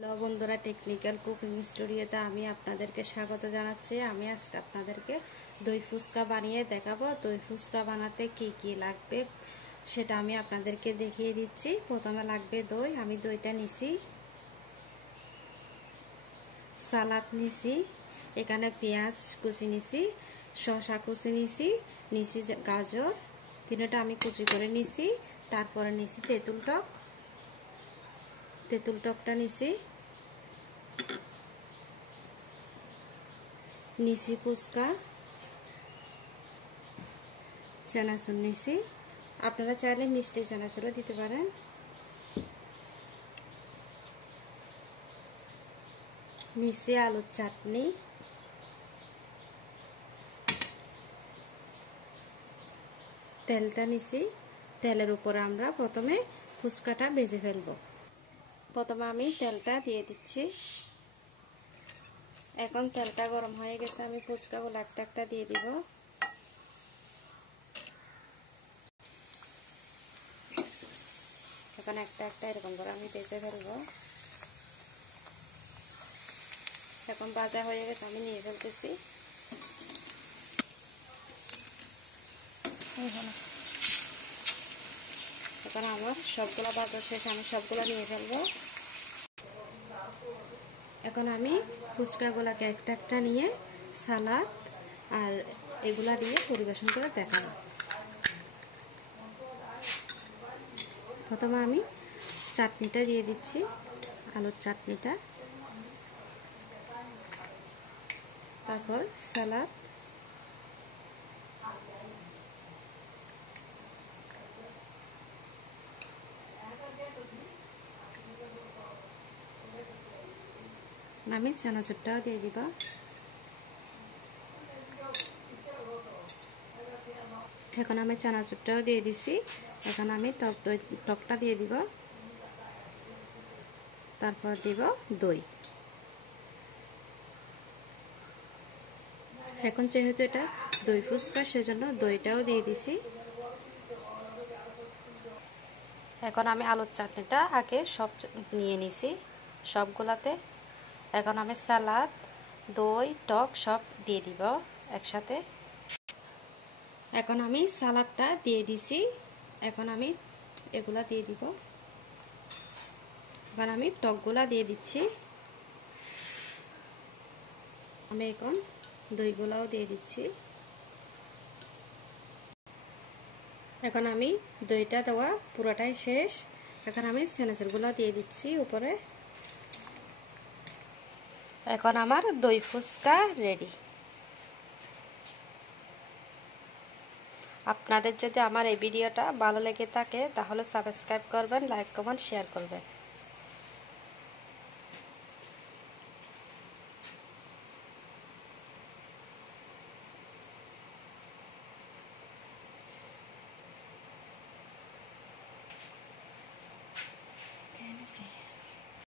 Hello বন্ধুরা, technical cooking স্টুডিওতে আমি আপনাদেরকে স্বাগত জানাচ্ছি। আমি আজকে আপনাদেরকে দই ফুচকা বানিয়ে দেখাবো। দই ফুচকা বানাতে কি কি লাগবে সেটা আমি আপনাদেরকে দেখিয়ে দিচ্ছি। প্রথমে লাগবে দই। আমি দইটা নিছি, সালাদ নিছি, এখানে পেঁয়াজ কুচি নিছি, শসা কুচি নিছি, গাজর, তিনটা আমি কুচি করে নিছি। তারপরে নিছি তেঁতুল টকটা নিছি ফুচকা, চানাচুর নিছি। আপনারা চাইলে মিষ্টি চানাচুরও দিতে পারেন। নিছি আলুর চাটনি, তেলটা নিছি। তেলের উপরে আমরা প্রথমে ফুচকাটা ভেজে ফেলবো। প্রথমে আমি তেলটা দিয়ে দিচ্ছি। এখন তেলটা গরম হয়ে গেছে, আমি ফুচকাগুলো একটা একটা দিয়ে দিব। এখন একটা একটা এরকম করে আমি ভেজে ফেলবো। এখন ভাজা হয়ে গেছে, আমি নিয়ে ফেলতেছি। এখন আমার সবগুলা ভাজা শেষ, আমি সবগুলা নিয়ে ফেলবো। এখন আমি ফুচকাগুলাকে একটা একটা নিয়ে সালাদ আর এগুলা দিয়ে পরিবেশন করে দেখাবো। প্রথমে আমি চাটনিটা দিয়ে দিচ্ছি, আলুর চাটনিটা, তারপর সালাদ, আমি চানাচুরটাও দিয়ে দিব। এখন আমি চানাচুরটাও দিয়ে দিছি। এখন আমি টকটা দিয়ে দিব, তারপর দিব দই। এখন যেহেতু এটা দই ফুচকা, সেজন্য দইটাও দিয়ে দিছি। এখন আমি আলুর চাটনিটা আগে সব নিয়ে নিছি সবগুলাতে। এখন আমি সালাদ, দই, টক সব দিয়ে দিব একসাথে। এখন আমি সালাদটা দিয়ে দিছি। এখন আমি এগুলা দিয়ে দিব। এখন আমি টকগুলা দিয়ে দিচ্ছি। আমি এখন দইগুলাও দিয়ে দিচ্ছি। এখন আমি দইটা দেওয়া পুরোটাই শেষ। এখন আমি চানাচুরগুলো দিয়ে দিচ্ছি উপরে। এখন আমার দই ফুচকা রেডি। আপনাদের যদি আমার এই ভিডিওটা ভালো লেগে থাকে তাহলে সাবস্ক্রাইব করবেন, লাইক কমেন্ট শেয়ার করবেন।